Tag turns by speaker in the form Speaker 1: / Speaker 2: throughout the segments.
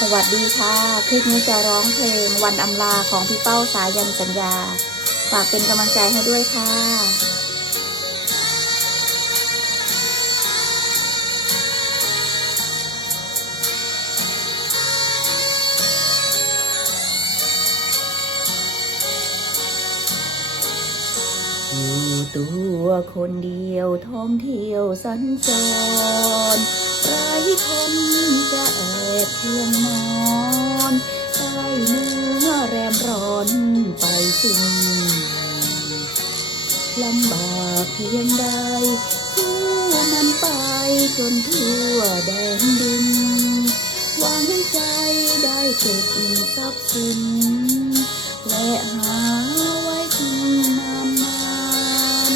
Speaker 1: สวัสดีค่ะ คลิปนี้จะร้องเพลงวันอำลาของพี่เป้าสายันสัญญา ฝากเป็นกำลังใจให้ด้วยค่ะ อยู่ตัวคนเดียวท่องเที่ยวสัญจรไร้คนากเพียงใดสู้มันไปจนทั่วแดนดินหวังใจได้เก็บทรัพย์สิน และหาไว้กินนานนาน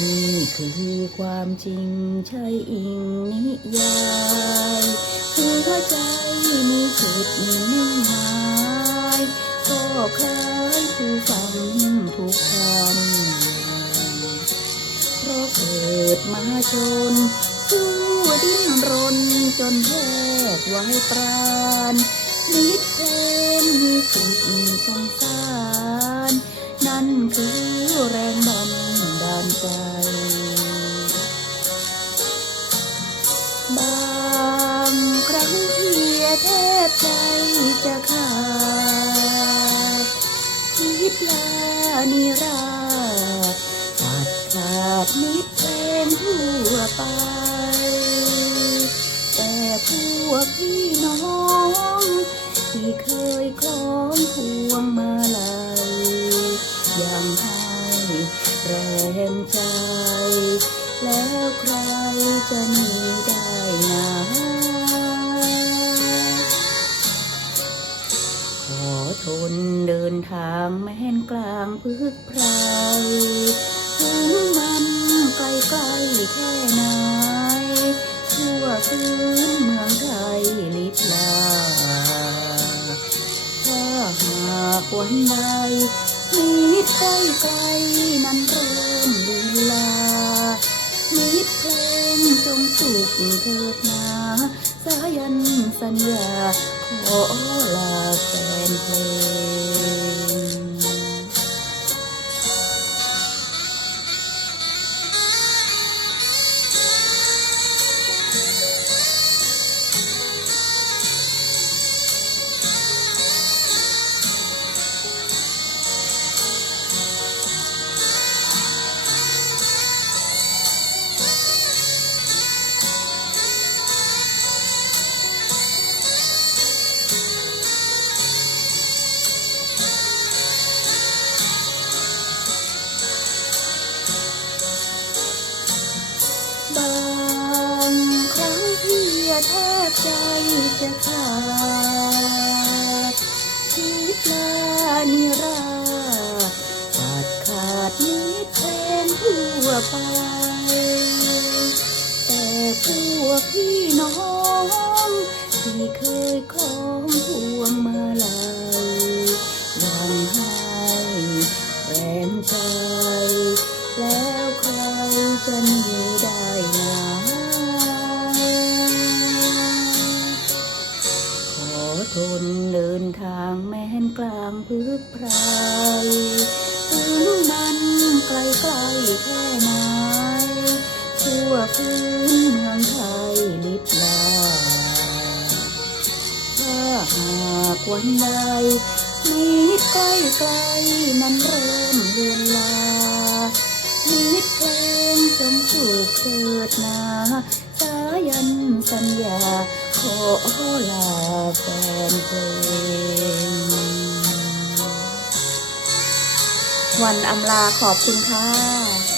Speaker 1: นี่คือความจริงใช่อิงนิยายหัวใจมีจุดมุ่งหมายก็คล้ายผู้ฟังทุกคำเพราะเกิดมาจนสู้ดิ้นรนจนแยกไว้ปราณนิดเพลงมีสุดสงสาร นั่นคือแรงบันดาลใจางแม้นกลางพึกไพรถึงมันไกลไกลแค่ไหนทั่วพื้นเมืองไทยลิบลาถ้าหากวันใดมิตรใกล้ไกลนั้นเริ่มลืมลามิตรเพลงจงสุขเถิดนาสายันสัญญาขอลาแฟนเพลง ขาดนิดเพลงทั่วไป แต่พวกพี่น้องที่เคยคล้องพวงมาลัยยังให้แรงใจ แล้วใครจะหนีได้นะขอทนเดินทางแม้นกลางพึกไพร แค่ไหนทั่วพื้นเมืองไทยลิบลาถ้าหากวันใดมิตรใกล้ไกลๆนั้นเริ่มเลือนลามิตรเพลงจงสุขเถิดนาสายันสัญญาขอลาแฟนเพลงวันอำลาขอบคุณค่ะ